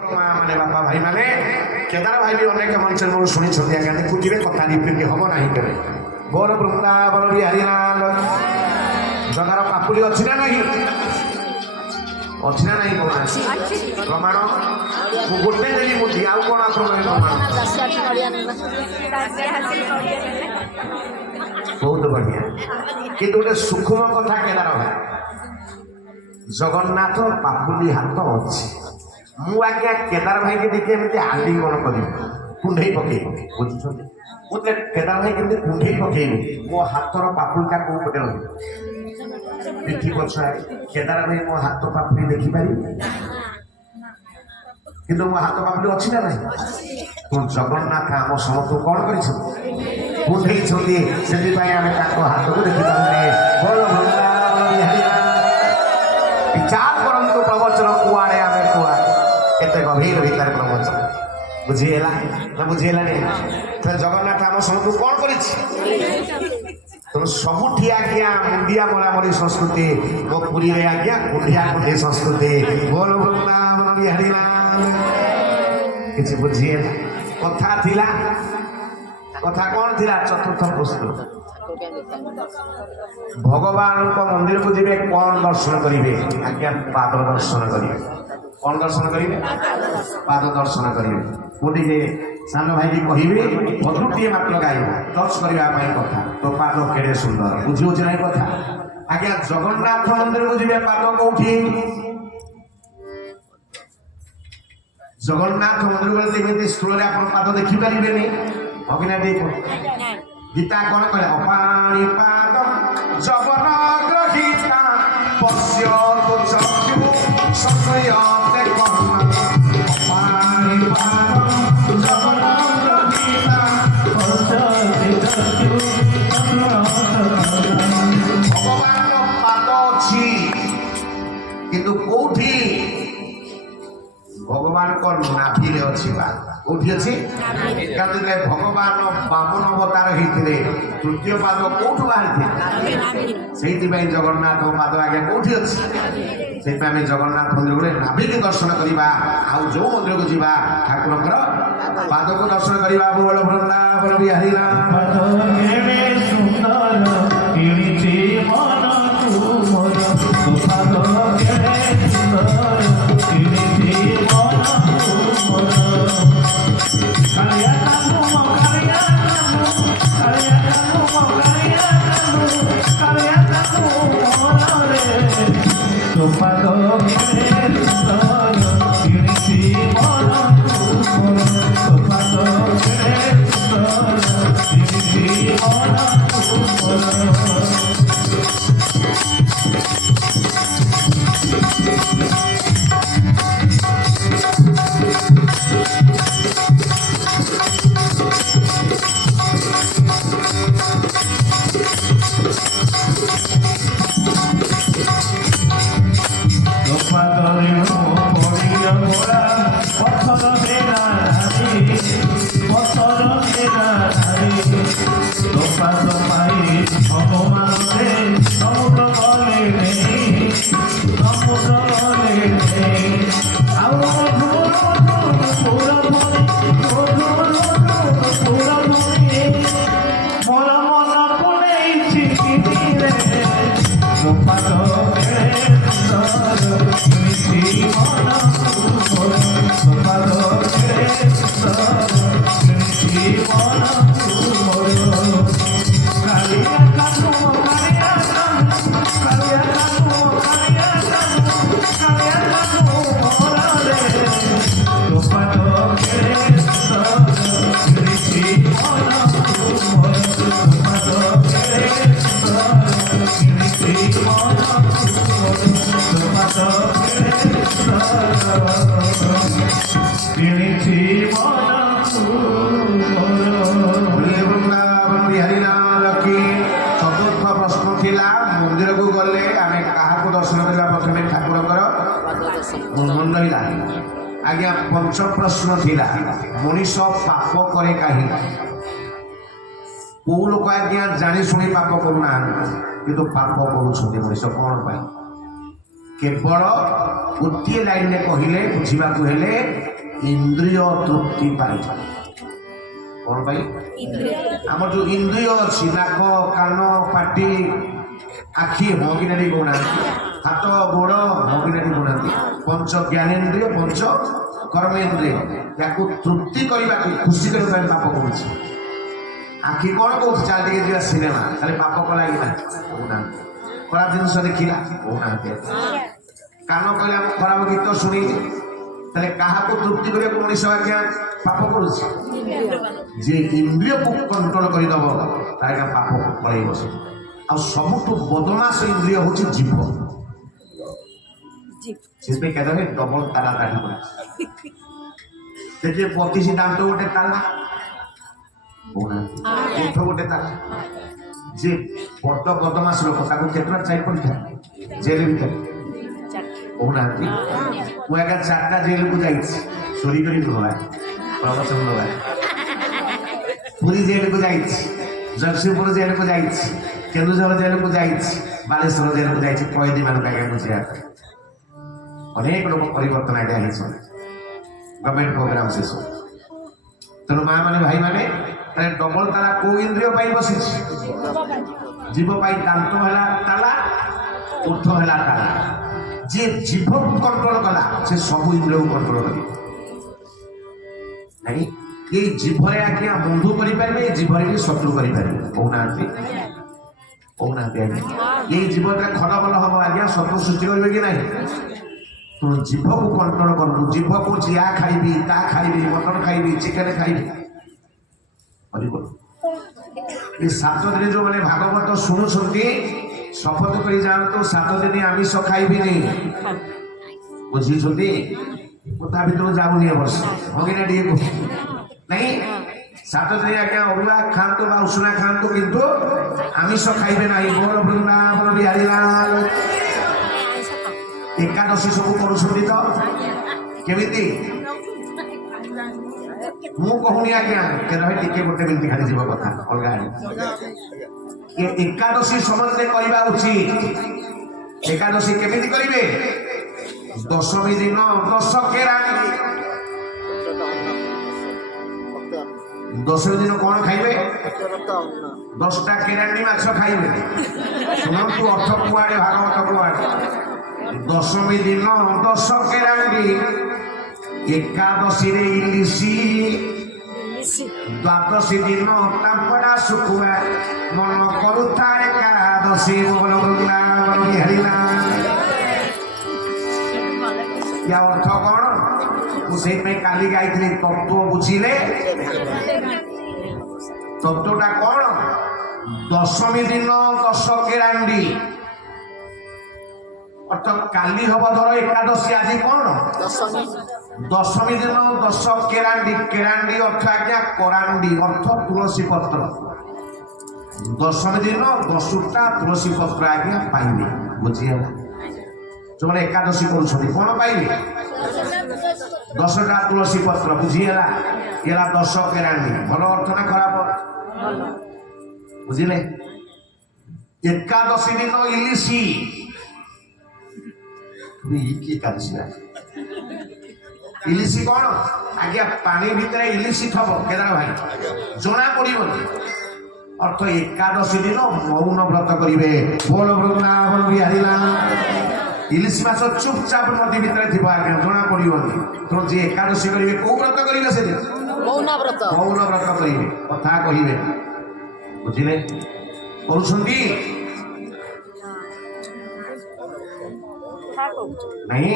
ମାନେ ବାପା ଭାଇ ମାନେ କେଦାର ଭାଇ ବି ଅନେକ ମଞ୍ଚରେ ମୋର ଶୁଣିଛନ୍ତି ଆଜ୍ଞା ଦେଖୁଥିବେ କଥା ରିପିଟ୍ ହବ ନାହିଁ କେବେ। ବୋଲ ବୃନ୍ଦାବନ ବିହାରୀ ଲାଲ ଜଗାର ପାପୁଲି ଅଛି ନା ନାହିଁ? ଅଛି ନା ନାହିଁ? ପ୍ରମାଣ ମୁଁ ଗୋଟେ ଦେଲି ମୁଦି ଆଉ କଣ ଆପଣଙ୍କ ପ୍ରମାଣ? ବହୁତ ବଢିଆ। କିନ୍ତୁ ଗୋଟେ ସୂକ୍ଷ୍ମ କଥା କେଦାର ଭାଇ ଜଗନ୍ନାଥ ପାପୁଲି ହାତ ଅଛି। ମୁଁ ଆଜ୍ଞା କେଦାର ଭାଇକି ଦେଖି ଏମିତି ଆଲିଙ୍ଗନ କରିବି କୁଣ୍ଢେଇ ପକେଇବି ବୁଝୁଛନ୍ତି। ମୁଁ କେଦାର ଭାଇ କେମିତି କୁଣ୍ଢେଇ ପକେଇବି ମୋ ହାତର ପାପୁଲିଟା କୋଉ ପଟେ ରହିବ ପିଠି ପଛରେ। କେଦାର ଭାଇ ମୋ ହାତ ପାପୁଲି ଦେଖିପାରିବି କିନ୍ତୁ ମୋ ହାତ ପାପୁଲି ଅଛି ନା ନାହିଁ? ଜଗନ୍ନାଥ ଆମ ସମସ୍ତଙ୍କୁ କଣ କରିଛନ୍ତି? କୁଣ୍ଢେଇଛନ୍ତି। ସେଥିପାଇଁ ଆମେ ତାଙ୍କ ହାତକୁ ଦେଖିପାରୁନେ। ବିଚାର କରନ୍ତୁ ପ୍ରବଚନ କୁଆଡେ ଆମେ କୁଆଡେ କେତେ ଗଭୀର ଭିତରେ ପ୍ରବଚନ ବୁଝିହେଲା ନା ବୁଝିହେଲାନି? ଜଗନ୍ନାଥ ଆମ ସମସ୍ତଙ୍କୁ କଣ କରିଛି? ତେଣୁ ସବୁଠି ଆଜ୍ଞା ମୁଣ୍ଡିଆ ମରାମରି ସଂସ୍କୃତି। ମୋ ପୁରୀରେ ଆଜ୍ଞା କୁଣ୍ଢିଆ କୁଣ୍ଢି ସଂସ୍କୃତି। ବୋଲ ବୃନ୍ଦାବନ ବିହାରୀ ଲାଲ। କିଛି ବୁଝିହେଲା? କଥା ଥିଲା। କଥା କଣ ଥିଲା? ଚତୁର୍ଥ ପ୍ରଶ୍ନ ଭଗବାନଙ୍କ ମନ୍ଦିରକୁ ଯିବେ କଣ ଦର୍ଶନ କରିବେ? ଆଜ୍ଞା ପାଦ ଦର୍ଶନ କରିବେ। କଣ ଦର୍ଶନ କରିବେ? ପାଦ ଦର୍ଶନ କରିବେ। ମୁଁ ଟିକେ ସାନ ଭାଇକି କହିବି ଭଦ୍ରୁଟିଏ ମାତ୍ର ଗାଇବ ଟଚ୍ କରିବା ପାଇଁ କଥା। ତୋ ପାଦ କେଡ଼େ ସୁନ୍ଦର। ବୁଝି ହଉଛି ନାହିଁ କଥା? ଆଜ୍ଞା ଜଗନ୍ନାଥ ମନ୍ଦିରକୁ ଯିବେ ପାଦ କୋଉଠି? ଜଗନ୍ନାଥ ମନ୍ଦିର ଗଲେ ଏମିତି ସ୍ଥଳରେ ଆପଣ ପାଦ ଦେଖିପାରିବେନି। ଅଜ୍ଞା ଗୀତା କଣ କରେ? ଅପାଣି ପାଦ ଜବନ ଗ୍ରହୀତା ପଶ୍ୟତୁ ଚକ୍ଷୁ ସତ୍ୟତେ କର୍ମ। ଅପାଣି ପାଦ ଜବନ ଗ୍ରହୀତା ପଶ୍ୟତୁ ଚକ୍ଷୁ। ଭଗବାନ ପାଦ ଅଛି କିନ୍ତୁ କୋଉଠି? ଭଗବାନଙ୍କ ନାଭିରେ ଅଛି। କୋଉଠି ଅଛି? ଭଗବାନ ବାମନ ଅବତାର ହେଇଥିଲେ ତୃତୀୟ ପାଦ କୋଉଠୁ ବାହାରିଥିଲେ? ସେଇଥିପାଇଁ ଜଗନ୍ନାଥ ପାଦ ଆଜ୍ଞା କୋଉଠି ଅଛି? ସେଇଥିପାଇଁ ଆମେ ଜଗନ୍ନାଥ ମନ୍ଦିର ଗୋଟେ ନାଭିକି ଦର୍ଶନ କରିବା। ଆଉ ଯୋଉ ମନ୍ଦିରକୁ ଯିବା ଠାକୁରଙ୍କର ପାଦକୁ ଦର୍ଶନ କରିବା। ବୋଲ ବୃନ୍ଦାବନ ବିହାରୀ ଲାଲ। ଚତୁର୍ଥ ପ୍ରଶ୍ନ ଥିଲା ମନ୍ଦିରକୁ ଗଲେ ଆମେ କାହାକୁ ଦର୍ଶନ କରିବା? ପ୍ରଥମେ ଠାକୁରଙ୍କର ମନ ରହିଲା। ଆଜ୍ଞା ପଞ୍ଚମ ପ୍ରଶ୍ନ ଥିଲା ମଣିଷ ପାପ କରେ କାହିଁକି? କୋଉ ଲୋକ ଆଜ୍ଞା ଜାଣି ଶୁଣି ପାପ କରୁନାହାନ୍ତି କିନ୍ତୁ ପାପ କରୁଛନ୍ତି ମଣିଷ କଣ ପାଇଁ? केवल गोटे लाइन कहले बुझा हेले इंद्रिय तृप्ति पाई कौन पाई आम जो इंद्रिय अच्छी नाक कान पाटी आखि हगिना गुणा हाथ गोड़ हगिना गुणा पंच ज्ञानेन्द्रिय पंच कर्मेन्द्रिय या तृप्ति करने खुशी करने पाप करुच्छे आखि कौन कौन चल टे जा सिनेमा खाली पाप कला कहना खराब जिनस देखला कहना कान कहले आम खराब गीत शुणी क्या तृप्ति करने मनीष आज्ञा पाप करुच्छे जे इंद्रिय को कंट्रोल करदेव तार पाप पड़े बस आ सबुठ बदमाश इंद्रिय हूँ जीभ से कहते डबल ताला ताड़ी देखिए 25 दांत गोटे ताला गोटे ताला जे बड़ बदमाश लोक केतटा चाय पड़ता जेल भर कहना मुझे 4टा जेल को जाइए चोरी कर प्रवचन लगा पुरी जेल को जाइए जगतसिंहपुर जेल को जाइए केन्दुझर जेल को जाइए बालेश्वर जेल को जाइए कैदी मान आगे बुझा अनेक लोग परिवर्तन आगे गवर्नमेंट प्रोग्राम से सब तेणु माँ मैंने भाई मैंने डबल ताला को इंद्रिय बसी जीव दांत है ताला उठ है ताला जे जीभ को कंट्रोल कला से सब इंद्रिय को कंट्रोल कर ये जीभरे आज्ञा बंधु करें जीभरे भी शत्रु करें कहना ये जीवटा खरबल हम आज्ञा शत्रु सृष्टि करेंगे कि नहीं तो जीभ को कंट्रोल करूँ जीभ को या खाइबी ता खाइबी मटन खाइबी चिकेन खाइबी ये 7 दिन जो मैंने भागवत शुणुंट शपथ कर जातु 7 दिन आमिष खाइबी नहीं बुझी ता भर जाऊनी वर्ष हगिना टे नहीं 7 दिन आज्ञा अरुआ खातु उषुना खातु किंतु आमिष खाइबे ना बोल वृंदावन बिहारी लाल एकादशी सब करुँच तो केमिति मु कहूनी आज्ञा टे गोटे मिनट खाली जीव कथा अलग एकादशी समस्ते करवा उचित एकादशी केमिति करिवे दशमी दिन 10 केरांडी 10 दिन कौन खाइबे 10टा केरांडी माछ खाइबे शुणु अर्थ कुआड़े भागवत कुआड़े दशमी दिन 10 केरांडी एकादशी रे इलिशी द्वादशी दिन टापड़ा सुखुआ मन करुता एकादशी बोल वृंदावन बिहारीला या अर्थ कौन मुझे काली गाई तत्व बुझिले तत्वटा कौन दशमी दिन 10 केरांडी अर्थ काली हम धर एकादशी आज कौन दशमी दिन 10 केरांडी केरांडी अर्थ आज्ञा करांडी अर्थ तुलसी पत्र दशमी दिन 10टा तुलसी पत्र आज्ञा पाइबे बुझीगला जो मैंने एकादशी करुँच कौन पाइबे 10टा तुलसी पत्र बुझीगला ये 10 केरांडी भल अर्थ ना खराब बुझिले एकादशी दिन इलिशी इलिशी कौन आज्ञा पानी भितर इलिशी थब केदार भाई जना पड़ोनी अर्थ एकादशी दिन मौन व्रत करेंगे बोल वृंदावन बिहारीला इलिशी मास चुपचाप नदी भितर थी आज्ञा जना पड़ोनी तो जी एकादशी करेंगे कौ व्रत करेंगे से मौन व्रत करेंगे कथा कहे बुझिले करुछंती नहीं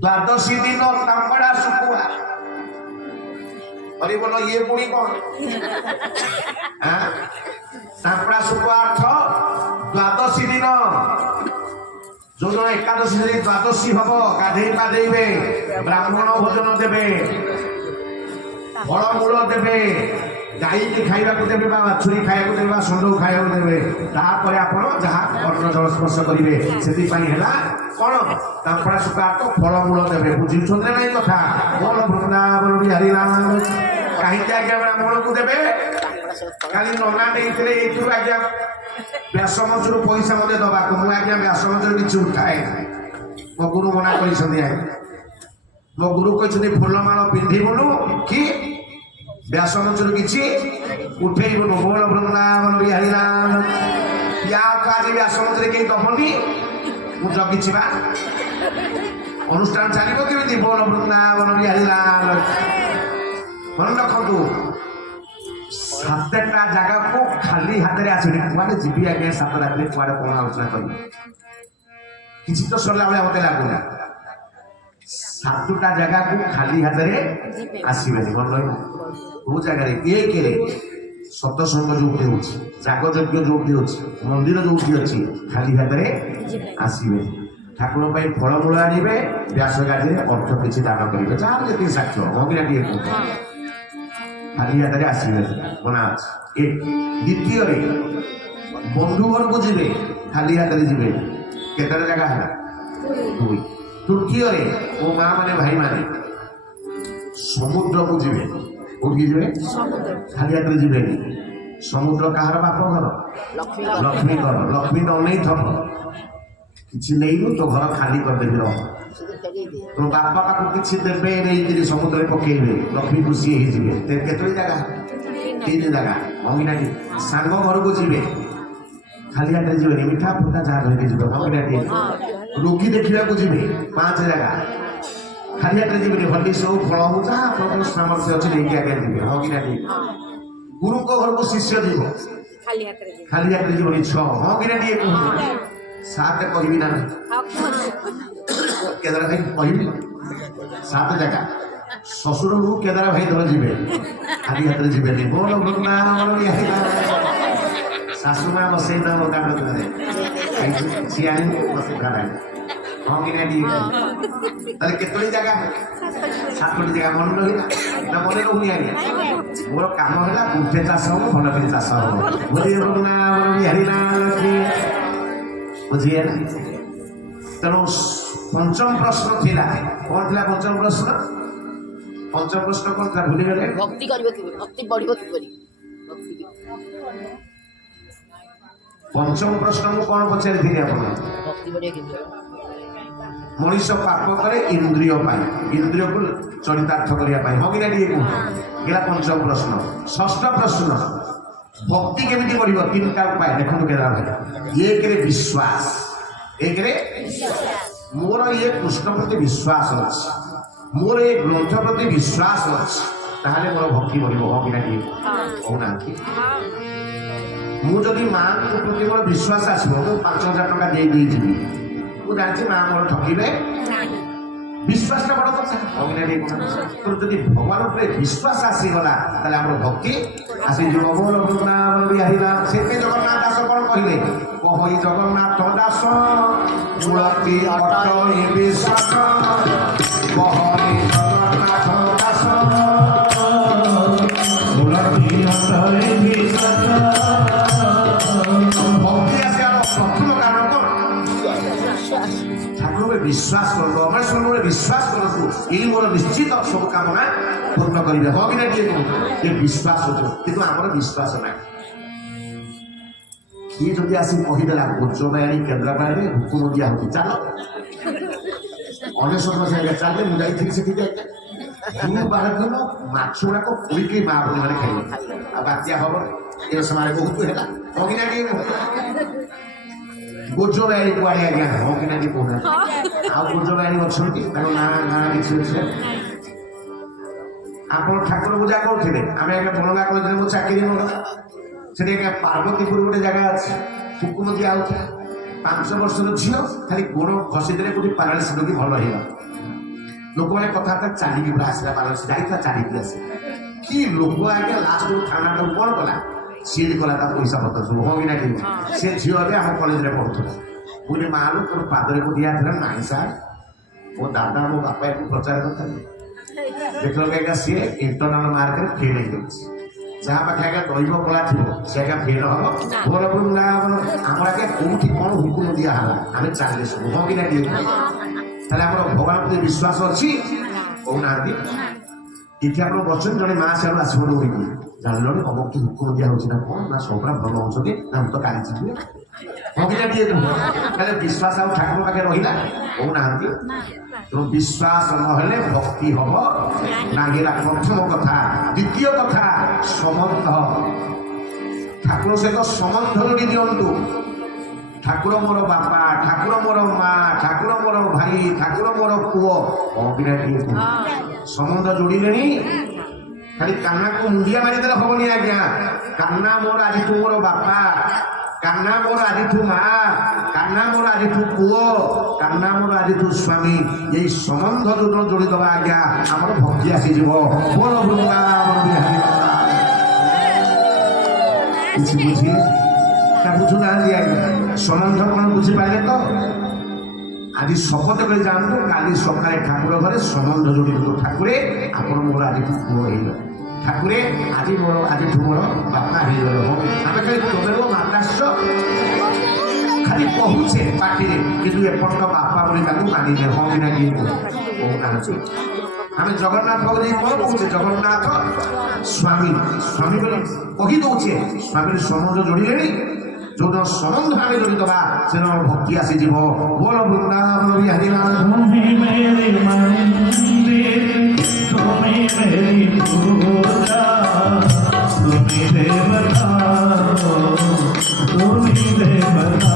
द्वादशी दिन टापड़ा सुखुआ अरे बोलो ये पुणी कौन टापड़ा सुखुआ अर्थ द्वादशी दिन जो जो एकादशी दिन द्वादशी हम गाधे पाधे ब्राह्मण भोजन देवे फलमूल देवे गाई की खाइबा देवे बाछुरी खाइबा देवे षंढ खाइबा देवे तापर आपण जहाँ अन्न जल स्पर्श करेंगे से कौन टापड़ा सुखा तो फलमूल देवे बुझुन ना कथा बोल वृंदावन बिहारी लाल कहीं ब्राह्मण को देवे କାଲି ନନା ନେଇଥିଲେ ଏଇଥିରୁ ଆଜ୍ଞା ବ୍ୟାସ ମଞ୍ଚରୁ ପଇସା ମୋତେ ଦବାକୁ ମୁଁ ଆଜ୍ଞା ବ୍ୟାସ ମଞ୍ଚରୁ କିଛି ଉଠାଏ ମୋ ଗୁରୁ ମନା କରିଛନ୍ତି ଆଜ୍ଞା ମୋ ଗୁରୁ କହିଛନ୍ତି ଫୁଲମାଳ ପିନ୍ଧିବୁନୁ କି ବ୍ୟାସ ମଞ୍ଚରୁ କିଛି ଉଠେଇବୁନୁ ବୋଲ ବୃନ୍ଦାବନ ବିହାରୀ ରାମ ୟା ଆଜି ବ୍ୟାସ ମଞ୍ଚରେ କେହି ଦବନି ମୁଁ ଜଗିଛି ବା অনুষ্ঠান ଚାଲିବ କେମିତି ବୋଲ ବୃନ୍ଦାବନ ବିହାରୀ ରାମ ମନେ ରଖନ୍ତୁ ସାତଟା ଜାଗାକୁ ଖାଲି ହାତରେ ଆସିନି କୁଆଡେ ଯିବି ଆଜ୍ଞା ସାତ ରାତିରେ କୁଆଡେ କଣ ଆଲୋଚନା କରିବି କିଛି ତ ସରିଲା ଭଳିଆ ମତେ ଲାଗୁନି ସାତଟା ଜାଗାକୁ ଖାଲି ହାତରେ ଆସିବେନି ଭଲ ରହିବ କୋଉ ଜାଗାରେ ଏକରେ ସତସଙ୍ଗ ଯୋଉଠି ହଉଛି ଯାଗଯଜ୍ଞ ଯୋଉଠି ହଉଛି ମନ୍ଦିର ଯୋଉଠି ଅଛି ଖାଲି ହାତରେ ଆସିବେ ଠାକୁର ପାଇଁ ଫଳମୂଳ ଆଣିବେ ବ୍ୟାସ ଗାଦିରେ ଅର୍ଥ କିଛି ଦାନ କରିବେ ଯାହାର ଯେତିକି ସାକ୍ଷ୍ୟ ମଗିନା ଟିକେ ଖାଲି ହାତରେ ଆସିବେ ମନା ଅଛି ଦ୍ୱିତୀୟରେ ବନ୍ଧୁ ଘରକୁ ଯିବେ ଖାଲି ହାତରେ ଯିବେ କେତେଟା ଜାଗା ହେଲା ଦୁଇ ତୃତୀୟରେ ମୋ ମା ମାନେ ଭାଇ ମାନେ ସମୁଦ୍ରକୁ ଯିବେ କୋଉଠିକି ଯିବେ ଖାଲି ହାତରେ ଯିବେନି ସମୁଦ୍ର କାହାର ବାପ ଘର ଲକ୍ଷ୍ମୀ ଘର ଲକ୍ଷ୍ମୀ ତ ଅନେଇ ଥବ କିଛି ନେଇନୁ ତ ଘର ଖାଲି କରିଦେବି ରହ ତୋ ବାପା ପାଖକୁ କିଛି ଦେବେ ନେଇକିରି ସମୁଦ୍ରରେ ପକେଇବେ ଲକ୍ଷ୍ମୀ ଖୁସି ହେଇଯିବେ କେତୋଟି ଜାଗା ତିନି ଜାଗା ମଙ୍ଗିନାଟି ସାଙ୍ଗ ଘରକୁ ଯିବେ ଖାଲି ହାତରେ ଯିବେନି ମିଠା ଫୁଟା ଯାହା ଧରିକି ଯିବେ ମଙ୍ଗିନାଟି ରୋଗୀ ଦେଖିବାକୁ ଯିବେ 5 ଜାଗା ଖାଲି ହାତରେ ଯିବେନି ହଲି ସବୁ ଫଳ ହଉ ଯାହା ଆପଣଙ୍କର ସାମର୍ଥ୍ୟ ଅଛି ନେଇକି ଆଗେ ଯିବେ ମଙ୍ଗିନାଟି ଗୁରୁଙ୍କ ଘରକୁ ଶିଷ୍ୟ ଯିବ ଖାଲି ହାତରେ ଯିବନି 6 ମଙ୍ଗିନାଟି 7 କହିବି ନା କେଦାର ଭାଇ କହିବି 7 ଜାଗା শ্বশুর ঘরକୁ କେଦାର ଭାଇ ଧର ଯିବେ ଖାଲି ହାତରେ ଯିବେନି ବୋଲ ବୃନ୍ଦାବନ ବିହାରୀ ଶାଶୁ ମା ବସେଇ ଦବ କାଗଜରେ ସିଆଣି ବସେଇ ଖାରାଣି ହଁ କି ନାଇଁ ତାହେଲେ କେତୋଟି ଜାଗା 7ଟି ଜାଗା ମନେ ରହିଲା ନା ମନେ ରହୁନି ଆଜ୍ଞା ମୋର କାମ ହେଲା ଗୁଣ୍ଠେ ଚାଷ ହବ ଭଲ କରି ଚାଷ ହବ ବୋଲ ବୃନ୍ଦାବନ ବିହାରୀ ବୁଝିଗଲା ତେଣୁ ପଞ୍ଚମ ପ୍ରଶ୍ନ ଥିଲା କଣ ଥିଲା ପଞ୍ଚମ ପ୍ରଶ୍ନ କଣ ଥିଲା ଭୁଲିଗଲେ ଭକ୍ତି କରିବ କିପରି ଭକ୍ତି ବଢିବ କିପରି ପଞ୍ଚମ ପ୍ରଶ୍ନ ମୁଁ କଣ ପଚାରିଥିଲି ଆପଣ ଭକ୍ତି ବଢିବ କିପରି ମଣିଷ ପାପ କରେ ଇନ୍ଦ୍ରିୟ ପାଇଁ ଇନ୍ଦ୍ରିୟକୁ ଚରିତାର୍ଥ କରିବା ପାଇଁ ହଁ କି ନା ଟିକେ ଗଲା ପଞ୍ଚମ ପ୍ରଶ୍ନ ଷଷ୍ଠ ପ୍ରଶ୍ନ ଭକ୍ତି କେମିତି ବଢିବ 3ଟା ଉପାୟ ଦେଖନ୍ତୁ କେଦାର ଭାଇ ଏକରେ ବିଶ୍ୱାସ ଏକରେ ମୋର ଇଏ କୃଷ୍ଣ ପ୍ରତି ବିଶ୍ୱାସ ଅଛି ମୋର ଏ ଗ୍ରନ୍ଥ ପ୍ରତି ବିଶ୍ୱାସ ଅଛି ତାହେଲେ ମୋର ଭକ୍ତି ବଢିବ ହଁ କି ନା ଟିକେ କହୁନାହାନ୍ତି ମୁଁ ଯଦି ମାଙ୍କ ପ୍ରତି ମୋର ବିଶ୍ୱାସ ଆସିବ ମୁଁ 5,000 ଟଙ୍କା ଦେଇଯିବି ମୁଁ ଜାଣିଛି ମା ମୋର ଠକିବେ ବିଶ୍ୱାସଟା ବଡ଼ କଥା ତୋର ଯଦି ଭଗବାନ ଉପରେ ବିଶ୍ୱାସ ଆସିଗଲା ତାହେଲେ ଆମର ଭକ୍ତି ଆସିଯିବ ବୋଲ ବୃନ୍ଦାବନ ବିହାରୀ ରାମ ସେଥିପାଇଁ ଜଗନ୍ନାଥ ଦାସ କଣ କହିଲେ କହଇ ଜଗନ୍ନାଥ ଦାସ ମୂଳତି ଅଟଇ ବିଶ୍ୱାସ କହଇ ଜଗନ୍ନାଥ ଦାସ ମୂଳତି ଅଟଇ ବିଶ୍ୱାସ ଭକ୍ତି ଆସିବାର ପ୍ରଥମ କାରଣ କଣ ଠାକୁର ବିଶ୍ୱାସ କରନ୍ତୁ ଅମରେଶ୍ୱର ବିଶ୍ୱାସ କରନ୍ତୁ ଏଇ ମୋର ନିଶ୍ଚିତ ସବୁ କାମନା ପୂର୍ଣ୍ଣ କରିବେ ହଁ କି ନା ଟିକେ ବିଶ୍ୱାସ ହଉଛୁ କିନ୍ତୁ ଆମର ବିଶ୍ୱାସ ନାହିଁ କିଏ ଯଦି ଆସି କହିଦେଲା ଗୋଚବାଣୀ କେନ୍ଦ୍ରାପଡ଼ାରେ ହୁକୁମ ଦିଆ ହଉଛି ଚାଲ ଅନେଶ୍ୱର ଜାଗା ଚାଲେ ମୁଁ ଯାଇଥିଲି ସେଠିକି ମୁଁ ବାର ଦିନ ମାଛ ଗୁଡାକ ପୁରିକି ମା ଭଳି ମାନେ ଖାଇବେ ଆଉ ବାତ୍ୟା ହବ ଏ ସମୟରେ ବହୁତ ହେଲା ହଁ କି ନା ଟିକେ ଗୋଚବାଣୀ କୁଆଡେ ଆଜ୍ଞା ହଁ କି ନା ଟିକେ କହୁନାହାନ୍ତି ଆଉ ଗୋଚବାଣୀ ଅଛନ୍ତି ତାଙ୍କ ନାଁ କିଛି ଅଛି ଆପଣ ଠାକୁର ପୂଜା କରୁଥିଲେ ଆମେ ଆଜ୍ଞା ବଣଗା କଲେଜରେ ମୋ ଚାକିରି ମୋର ସେଠି ଆଜ୍ଞା ପାର୍ବତୀପୁର ଗୋଟେ ଜାଗା ଅଛି ହୁକୁମ ଦିଆ ହଉଥିଲା 5 ବର୍ଷର ଝିଅ ଖାଲି ଗୋଡ଼ ଘଷିଦେଲେ କୋଉଠି ପାରାଲିସିସ୍ ରୋଗୀ ଭଲ ହେଇଗଲା ଲୋକମାନେ କଥାବାର୍ତ୍ତା ଚାଲିକି ପୁରା ଆସିଲା ପାରାଲିସିସ୍ ଯାଇଥିଲା ଚାଲିକି ଆସେ କି ଲୋକ ଆଜ୍ଞା ଲାଷ୍ଟକୁ ଥାନାଟାକୁ କଣ କଲା ସିଲ୍ କଲା ତା ପଇସା ପତ୍ର ସବୁ ହଁ କି ନା ଟିକେ ସେ ଝିଅ ଏବେ ଆମ କଲେଜରେ ପଢୁଥିଲା ମୁଁ ମା ଲୋ ତୋର ପାଦରେ କୋଉଠି ଥିଲା ନାଇଁ ସାର୍ ମୋ ଦାଦା ମୋ ବାପା ଏକୁ ପ୍ରଚାର କରିଥିଲେ ଦେଖିଲ ଆଜ୍ଞା ସିଏ ଇଣ୍ଟରନାଲ ମାର୍କରେ ଫେଲ୍ ହେଇଯାଉଛି ଯାହା ପାଖେ ଆଜ୍ଞା ଦୈବ କଳା ଥିବ ସେ ଆଜ୍ଞା ଫେଲ୍ ହବ ଭଲ ବୃନ୍ଦାବନ ଆମର ଆଜ୍ଞା କୋଉଠି କଣ ହୁକୁମ ଦିଆ ହେଲା ଆମେ ଚାଲିଲେ ସବୁ ହଁ କି ନା ଟିକେ ତାହେଲେ ଆମର ଭଗବାନ ପ୍ରତି ବିଶ୍ୱାସ ଅଛି କହୁନାହାନ୍ତି ଏଠି ଆପଣ ବସୁଛନ୍ତି ଜଣେ ମା ସିଆଡ଼ୁ ଆସିବ ଦୌଡ଼ିକି ଜାଣିଲଣି ଅମକୁ ଦୁଃଖ ଦିଆ ହଉଛି ନା କଣ ନା ସବୁରା ଭଲ ହଉଛନ୍ତି ନା ମୁଁ ତ କାଲି ଯିବି ହକିନା କିଏ କୁହ ତାହେଲେ ବିଶ୍ୱାସ ଆଉ ଠାକୁର ପାଖରେ ରହିଲା କହୁନାହାନ୍ତି ତେଣୁ ବିଶ୍ୱାସ ନହେଲେ ଭକ୍ତି ହବ ନାହିଁ ହେଲା ପ୍ରଥମ କଥା ଦ୍ୱିତୀୟ କଥା ସମ୍ବନ୍ଧ ଠାକୁର ସହିତ ସମ୍ବନ୍ଧ ଯୋଡ଼ି ଦିଅନ୍ତୁ ଠାକୁର ମୋର ବାପା ଠାକୁର ମୋର ମା ଠାକୁର ମୋର ଭାଇ ଠାକୁର ମୋର ପୁଅ ଅବିନା କିଏ କୁହ ସମ୍ବନ୍ଧ ଯୋଡ଼ିଲେଣି ଖାଲି କାହ୍ନାକୁ ମୁଣ୍ଡିଆ ମାରିଦେଲେ ହବନି ଆଜ୍ଞା କାହ୍ନା ମୋର ଆଜିଠୁ ମୋର ବାପା କାହ୍ନା ମୋର ଆଜିଠୁ ମା କାହ୍ନା ମୋର ଆଜିଠୁ ପୁଅ କାହ୍ନା ମୋର ଆଜିଠୁ ସ୍ୱାମୀ ଏଇ ସମ୍ବନ୍ଧ ଯୋଉଦିନ ଯୋଡ଼ିଦେବା ଆଜ୍ଞା ଆମର ଭକ୍ତି ଆସିଯିବ ମୋର ବୃନ୍ଦାବନ ବିହାରୀ କିଛି ବୁଝିଲେ ନା ବୁଝୁନାହାନ୍ତି ଆଜ୍ଞା ସମ୍ବନ୍ଧ କ'ଣ ବୁଝିପାରିଲେ ତ ଆଜି ଶପଥ କରି ଯାଆନ୍ତୁ କାଲି ସକାଳେ ଠାକୁର ଘରେ ସମ୍ବନ୍ଧ ଯୋଡ଼ି ଦିଅନ୍ତୁ ଠାକୁରେ ଆପଣ ମୋର ଆଜିଠୁ ପୁଅ ହେଇଗଲେ ଠାକୁରେ ଆଜି ମୋର ଆଜିଠୁ ମୋର ବାପା ହେଇଗଲେ ଆମେ ଖାଲି ତମେ ମାତାଶ୍ଚ ଖାଲି କହୁଛେ ପାଟିରେ କିନ୍ତୁ ଏପର୍ଯ୍ୟନ୍ତ ବାପା ବୋଲି ତାକୁ ମାନିଲେ ହଁ କି ନା କିଏ କହୁନାହାନ୍ତି ଆମେ ଜଗନ୍ନାଥଙ୍କୁ ଯାଇ କ'ଣ କହୁଛେ ଜଗନ୍ନାଥ ସ୍ୱାମୀ ସ୍ୱାମୀ ବୋଲି କହି ଦଉଛେ ସ୍ୱାମୀର ସମ୍ବନ୍ଧ ଯୋଡ଼ିଲେଣି ଯୋଉଦିନ ସମ୍ବନ୍ଧ ଆମେ ଯୋଡ଼ିଦେବା ସେଦିନ ଭକ୍ତି ଆସିଯିବ ବୋଲ ବୃନ୍ଦାବନ ବିହାରୀ ଲାଲ तुम्हें मेरे मंदिर तुम्हें मेरी पूजा तुम्हें देवता तुम्हें देवता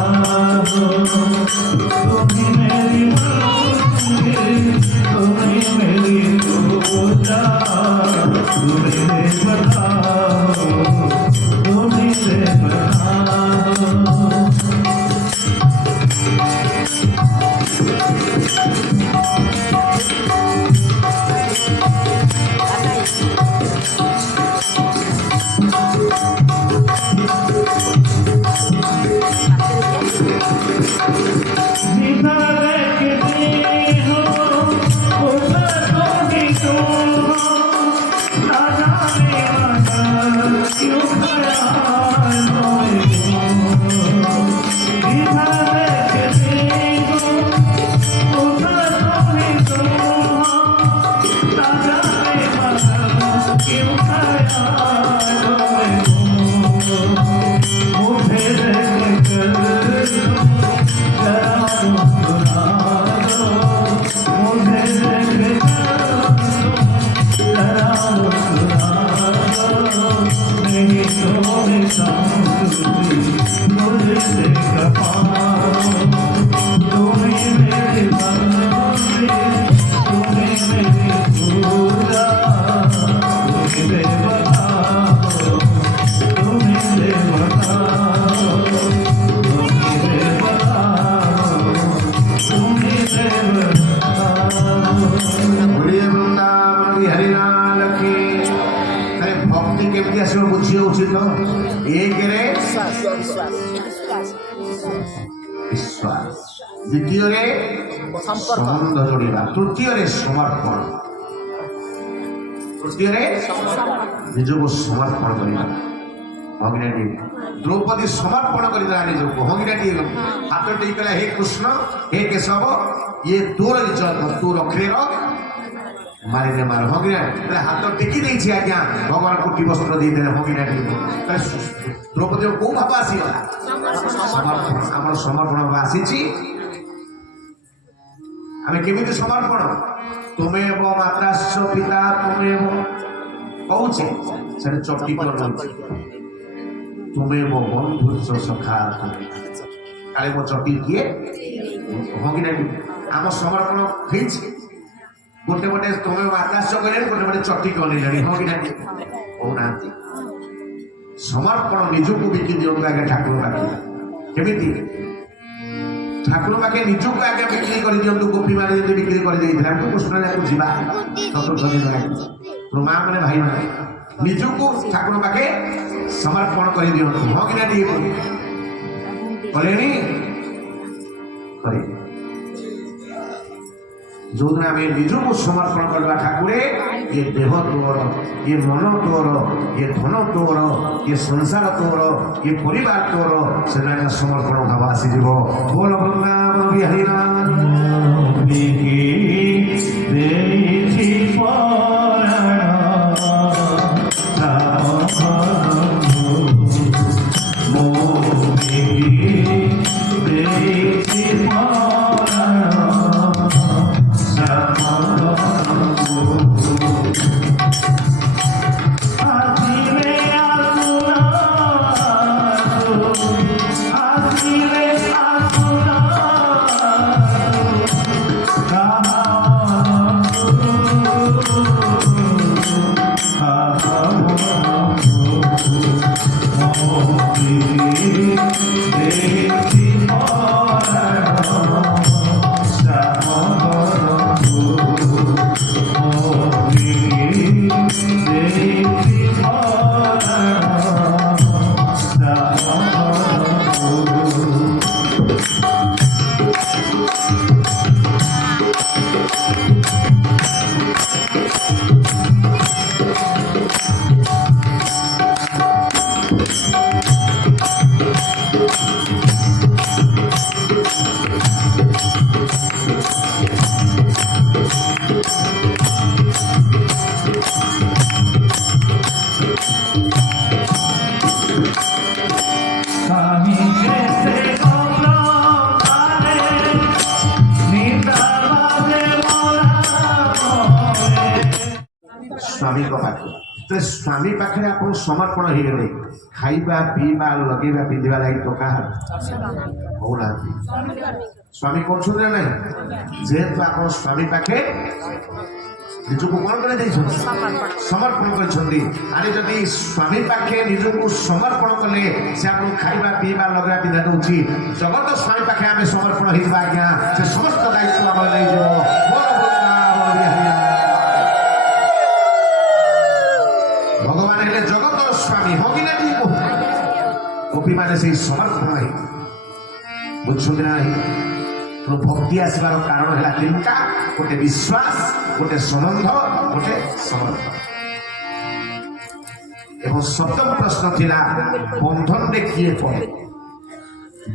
तुम्हें मेरी मंदिर तुम्हें मेरी पूजा तुम्हें देवता तुम्हें देवता দ্বিতীয়রে সম্বন্ধ যোড়িবা তৃতীয়রে সমর্পণ তৃতীয়রে নিজକୁ ସମର୍ପଣ କରିବା ହଙ୍ଗିନାଟି ଦ୍ରୌପଦୀ ସମର୍ପଣ କରିଦେଲା ନିଜକୁ ହଙ୍ଗିନାଟି ହାତ ଟେକି କହିଲା ହେ କୃଷ୍ଣ ହେ କେଶବ ଇଏ ତୋର ଇଜ୍ଜତ ତୁ ରଖିଲେ ରଖ ମାରିଲେ ମାର ହଙ୍ଗିନା ହାତ ଟେକି ଦେଇଛି ଆଜ୍ଞା ଭଗବାନ କୋଟି ବସ୍ତ୍ର ଦେଇଦେଲେ ହଙ୍ଗିନାଟି ଦ୍ରୌପଦୀର କୋଉ ଭାବ ଆସିଗଲା ଆମର ସମର୍ପଣ ଭାବ ଆସିଛି ଆମେ କେମିତି ସମର୍ପଣ ତୁମେ ଏବ ମାତାଶ୍ଚ ପିତା ତୁମେ ଏବ କହୁଛେ ସେଠି ଚଟି କରୁଛି ତୁମେ ମୋ ବନ୍ଧୁଶ୍ଚ ସଖା କାଳେ ମୋ ଚଟି କିଏ ହଁ କି ଆମ ସମର୍ପଣ ହେଇଛି ଗୋଟେ ଗୋଟେ ତୁମେ ମାତାଶ୍ଚ କହିଲେଣି ଗୋଟେ ଗୋଟେ ଚଟି କଲେଣି ହଁ କି ନାହିଁ କହୁନାହାନ୍ତି ସମର୍ପଣ ନିଜକୁ ବିକି ଦିଅନ୍ତୁ ଆଜ୍ଞା ଠାକୁର ପାଖରେ କେମିତି ଠାକୁର ପାଖେ ନିଜକୁ ଆଜ୍ଞା ବିକ୍ରି କରିଦିଅନ୍ତୁ ଗୋପୀ ମାନେ ଯଦି ବିକ୍ରି କରିଦେଇଥିଲେ ଆମେ କୃଷ୍ଣ ଯାକୁ ଯିବା ଚତୁର୍ଥ ଦିନ ମା ମାନେ ଭାଇ ମାନେ ନିଜକୁ ଠାକୁର ପାଖେ ସମର୍ପଣ କରିଦିଅନ୍ତୁ ହଁ କି ନା ଟିକେ କଲେଣି କରି ଯୋଉଦିନ ଆମେ ନିଜକୁ ସମର୍ପଣ କରିବା ଠାକୁରେ ଇଏ ଦେହ ତୋର ଇଏ ମନ ତୋର ଇଏ ଧନ ତୋର ଇଏ ସଂସାର ତୋର ଇଏ ପରିବାର ତୋର ସେଟା ସମର୍ପଣ ଭାବ ଆସିଯିବ ବୋଲ ବୃନ୍ଦାବନ ବିହାରୀ ଲାଲ ସ୍ୱାମୀଙ୍କ ପାଖରେ ତେବେ ସ୍ୱାମୀ ପାଖରେ ଆପଣ ସମର୍ପଣ ହେଇଗଲେ ଖାଇବା ପିଇବା ଲଗେଇବା ପିନ୍ଧିବା ଲାଗି ଟଙ୍କା ହଉନାହାନ୍ତି ସ୍ୱାମୀ କରୁଛନ୍ତି ନା ନାହିଁ ଯେହେତୁ ଆପଣ ସ୍ୱାମୀ ପାଖେ ନିଜକୁ କଣ କରି ଦେଇଛନ୍ତି ସମର୍ପଣ କରିଛନ୍ତି ଆରେ ଯଦି ସ୍ୱାମୀ ପାଖେ ନିଜକୁ ସମର୍ପଣ କଲେ ସେ ଆପଣଙ୍କୁ ଖାଇବା ପିଇବା ଲଗେଇବା ପିନ୍ଧା ଦଉଛି ଜଗତ ସ୍ୱାମୀ ପାଖେ ଆମେ ସମର୍ପଣ ହେଇଯିବା ଆଜ୍ଞା ସେ ସମସ୍ତ ଦାୟିତ୍ୱ ଆମର ନେଇଯିବ ଭଗବାନ ହେଲେ ଜଗତର ସ୍ୱାମୀ ହଁ କି ନା ଗୋପୀ ମାନେ ସେଇ ସମର୍ପଣ ନାହିଁ ବୁଝୁଛନ୍ତି ନା ନାହିଁ ଭକ୍ତି ଆସିବାର କାରଣ ହେଲା ତିନିଟା ଗୋଟେ ବିଶ୍ୱାସ ଗୋଟେ ସମ୍ବନ୍ଧ ଗୋଟେ ସମର୍ପଣ ଏବଂ ସପ୍ତମ ପ୍ରଶ୍ନ ଥିଲା ବନ୍ଧନରେ କିଏ ପଡ଼େ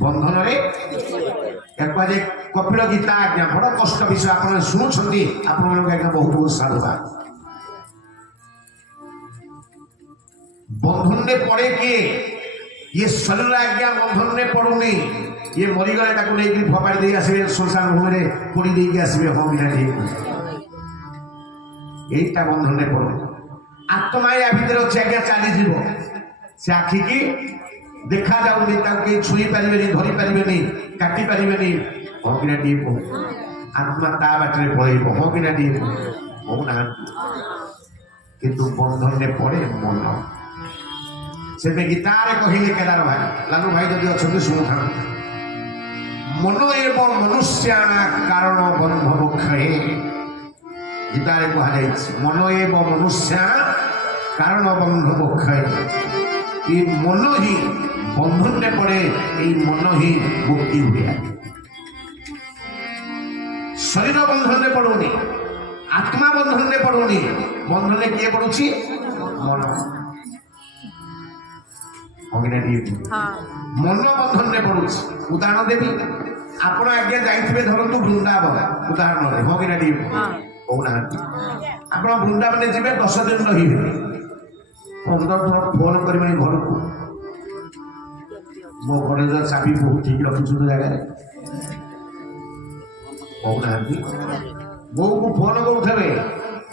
ବନ୍ଧନରେ କୁହାଯାଏ କପିଳ ଗୀତା ଆଜ୍ଞା ବଡ଼ କଷ୍ଟ ବିଷୟ ଆପଣ ଶୁଣୁଛନ୍ତି ଆପଣମାନଙ୍କୁ ଆଜ୍ଞା ବହୁତ ବହୁତ ସାଧୁବାଦ ବନ୍ଧନରେ ପଡ଼େ କିଏ ଇଏ ଶରୀର ଆଜ୍ଞା ବନ୍ଧନରେ ପଡ଼ୁନି ଇଏ ମରିଗଲେ ତାକୁ ନେଇକି ଫୋପାଡ଼ି ଦେଇ ଆସିବେ ଶ୍ମଶାନ ଭୂମିରେ ପୋଡ଼ି ଦେଇକି ଆସିବେ ହଁ ବିନା এইটা বন্ধনে পড়ো আত্মা য়া ভিতরে হচ্ছে আজ্ঞা চালিযিব সে আখিকি দেখা যাউনি তাকে কেউ ছুঁই পারিবেনি ধরি পারিবেনি কাটি পারিবেনি হকিনা দিয়ে পড়ো আত্মা তা বাটরে পড়াইব হকিনা দিয়ে পড়ো না কিন্তু বন্ধনে পড়ে মন সেবে গীতারে কহিলে কেদার ভাই লালু ভাই যদি অଛନ୍ତି শুনুথান মন এবং মনুষ্যানা কারণ বন্ধ মুখে গীতারে কুহাযাইছে মন এবং মনুষ্যা কারণ বন্ধ মুখে এই মন হি বন্ধনে পড়ে এই মন হি মুক্তি হয়ে শরীর বন্ধনে পড়ুনি আত্মা বন্ধনে পড়ুনি বন্ধনে কিଏ পড়ুছি মন মন বন্ধনে পড়ুছি উদাহরণ দেবি ଆପଣ ଆଜ୍ଞା ଯାଇଥିବେ ଧରନ୍ତୁ ବୃନ୍ଦାବନ ଉଦାହରଣରେ ହଁ କି ନା ଟିକେ କହୁନାହାନ୍ତି ଆପଣ ବୃନ୍ଦାବନରେ ଯିବେ 10 ଦିନ ରହିବେ 15 ଥର ଫୋନ କରିବେନି ଘରକୁ ମୋ ଘରେ ଚାବି ବହୁତ ଠିକ ରଖିଛୁ ତ ଜାଗାରେ କହୁନାହାନ୍ତି ବୋଉକୁ ଫୋନ କରୁଥିବେ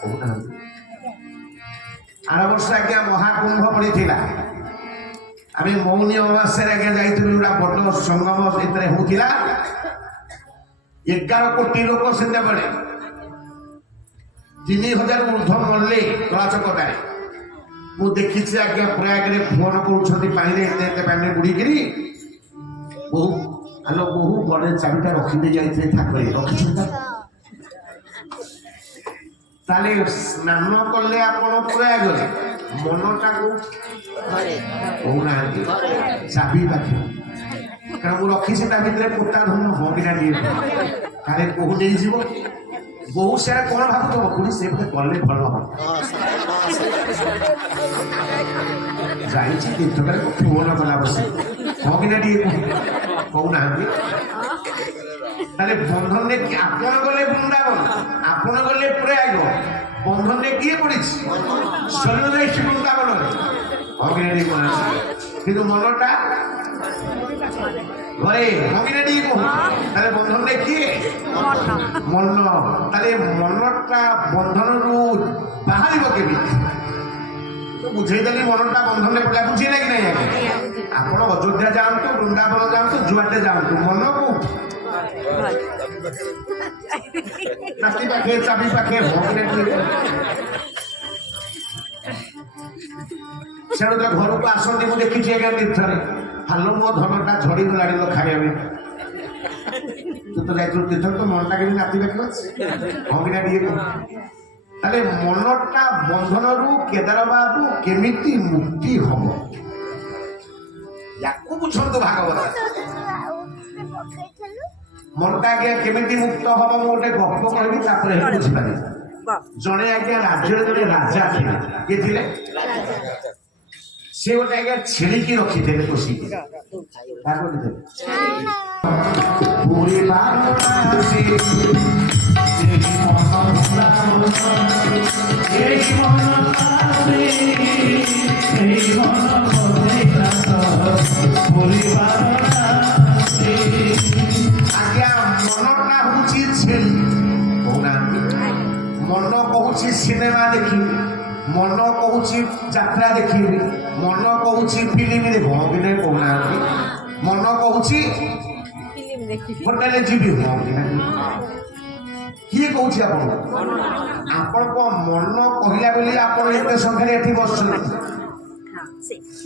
କହୁନାହାନ୍ତି ଆର ବର୍ଷ ଆଜ୍ଞା ମହାକୁମ୍ଭ ପଡ଼ିଥିଲା আমি মৌনী অমাবাস্যার আগে যাইছিল গোটা বড় সঙ্গম এতে হউଥିଲା 11 কোটি লোক সেତେବେଳେ 3000 ঊর্ধ্ব মরলে কলাচকটায় ମୁଁ ଦେଖିଛି ଆଜ୍ଞା ପ୍ରୟାଗରେ ଫୋନ କରୁଛନ୍ତି ପାଣିରେ ଏତେ ଏତେ ପାଣିରେ ବୁଡ଼ିକିରି ବହୁ ଆଲୋ ବହୁ ବଡ ଚାବିଟା ରଖିଦେଇ ଯାଇଥିଲେ ଠାକୁରେ ରଖିଛନ୍ତି ତାହେଲେ ସ୍ନାନ କଲେ ଆପଣ ପ୍ରୟାଗରେ ମନଟାକୁ କହୁନାହାନ୍ତି ଚାବି ପାଖେ କାରଣ ମୁଁ ରଖିଛି ତା ଭିତରେ ପୋତା ଧନ ହବିନା ଟିକେ କାଳେ ବୋହୁ ନେଇଯିବ ବୋହୁ ସେଟା କଣ ଭାବୁଥିବ ପୁଣି ସେ ବୋଧେ କଲେ ଭଲ ହବ ଯାଇଛି ତୀର୍ଥରେ ଫୋନ କଲା ବସେ ହବିନା ଟିକେ କହୁନାହାନ୍ତି ତାହେଲେ ବନ୍ଧନରେ ଆପଣ ଗଲେ ବୃନ୍ଦାବନ ଆପଣ ଗଲେ ପ୍ରୟାଗ বন্ধনে গিয়ে পড়েছি শরীর যাইছি বৃন্দাবনের অগ্নি কিন্তু মনটা ঘরে অগ্নি তাহলে বন্ধনে গিয়ে মন তাহলে মনটা বন্ধনরু বাহারিব কেমিতি বুঝাইদেলি মনটা বন্ধনে পড়া বুঝিলে কি নাই আপন অযোধ্যা যাଆନ୍ତୁ বৃন্দাবন যাଆନ୍ତୁ যুয়াটে যাଆନ୍ତୁ মনକୁ রাস্তি পাখে চাবি পাখে সেটা ঘরକୁ ଆସନ୍ତି ମୁଁ ଦେଖିଛି ଆଜ୍ଞା ତୀର୍ଥରେ ହାଲୋ ମୋ ଧନଟା ଝଡ଼ି ଗଲାଣି ଲୋ ଖାଇବା ତୁ ତ ଯାଇଥିଲୁ ତୀର୍ଥରେ ତ ମନଟା କେମିତି ନାଚିବାକୁ ଅଛି ହମିନା ଟିକେ ତାହେଲେ ମନଟା ବନ୍ଧନରୁ କେଦାର ବାବୁ କେମିତି ମୁକ୍ତି ହବ ୟାକୁ ବୁଝନ୍ତୁ ଭାଗବତ মনটা আজ্ঞা কেমিতি মুক্ত হব মু গোটে গপ কহিবি তারপরে হেতু বুঝিপারি জনে আজ্ঞা রাজ্যের জনে রাজা ଥିଲେ কে ଥିଲେ সে গোটে আজ্ঞা ছেড়িকি রখিদেলে বসিকি তারপর দিলে পুরি বাংলাদেশে এই মনটা হচ্ছে ছেলে মন কହୁଛି সিনেমা দেখি ମନ କହୁଛି ଯାତ୍ରା ଦେଖିବି, ମନ କହୁଛି ଫିଲ୍ମ ଦେଖିବ କି ନାହିଁ କହୁନାହାନ୍ତି, ମନ କହୁଛି ହୋଟେଲ ଯିବି ହଁ କି ନାହିଁ, କିଏ କହୁଛି ଆପଣ? ଆପଣଙ୍କ ମନ କହିଲା ବୋଲି ଆପଣ ଏତେ ସଂଖ୍ୟାରେ ଏଠି ବସୁଛନ୍ତି।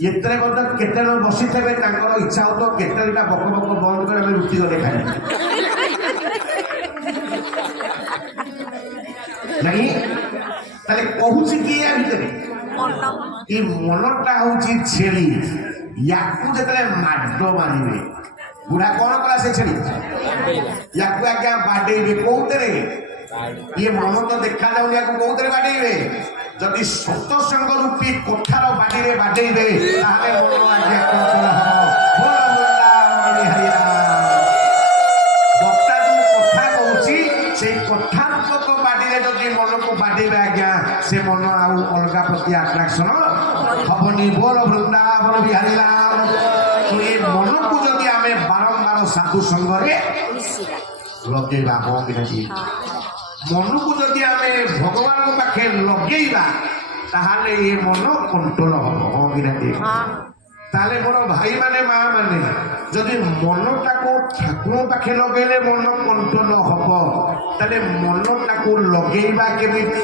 ଏତେ କଥା କେତେ ଜଣ ବସିଥିବେ ତାଙ୍କର ଇଚ୍ଛା ହଉଥିବ କେତେଟା ବକ ବକ ବନ୍ଦ କରି ଆମେ ରୁଟି ଗଲେ ଖାଇବୁ ନାଇଁ, ତାହେଲେ କହୁଛି କିଏ ୟା ଭିତରେ? ଏ ମନଟା ହଉଛି ଛେଳି, ୟାକୁ ଯେତେବେଳେ ମାଡ ମାରିବେ, ବୁଢା କଣ କଲା ସେ ଛେଳି? ୟାକୁ ଆଜ୍ଞା ବାଡେଇବେ କୋଉଥିରେ? ଇଏ ମନ ତ ଦେଖାଯାଉନି, ୟାକୁ କୋଉଥିରେ ବାଡେଇବେ? ଯଦି ସତସଙ୍ଗ ରୂପୀ କୋଠାର ବାଡିରେ ବାଡେଇବେ ତାହେଲେ ମନ ଆଜ୍ଞା କଣ୍ଟ୍ରୋଲ ହବ। ବୋଲ ବୃନ୍ଦାବନ ବିହାରୀ ରାମ। ବକ୍ତା ଯୋଉ କଥା କହୁଛି ସେଇ କଥାତ୍ମକ ବାଡିରେ ଯଦି ମନକୁ ବାଡେଇବେ ଆଜ୍ଞା ସେ ମନ ଆଉ ଅଲଗା ପ୍ରତି ଆଟ୍ରାକ୍ସନ ହବନି। ବୋଲ ବୃନ୍ଦାବନ ବିହାରୀ ରାମ। ଏ ମନକୁ ଯଦି ଆମେ ବାରମ୍ବାର ସାଧୁ ସଙ୍ଗରେ ଲଗେଇବା ହଁ, ମନକୁ ଯଦି ଆମେ ଭଗବାନଙ୍କ ପାଖେ ଲଗେଇବା ତାହେଲେ ଏ ମନ କଣ୍ଟ୍ରୋଲ ହବ ହଁ କି ନାହିଁ? ତାହେଲେ ମୋର ଭାଇମାନେ ମା ମାନେ ଯଦି ମନଟାକୁ ଠାକୁରଙ୍କ ପାଖେ ଲଗେଇଲେ ମନ କଣ୍ଟ୍ରୋଲ ହବ, ତାହେଲେ ମନଟାକୁ ଲଗେଇବା କେମିତି?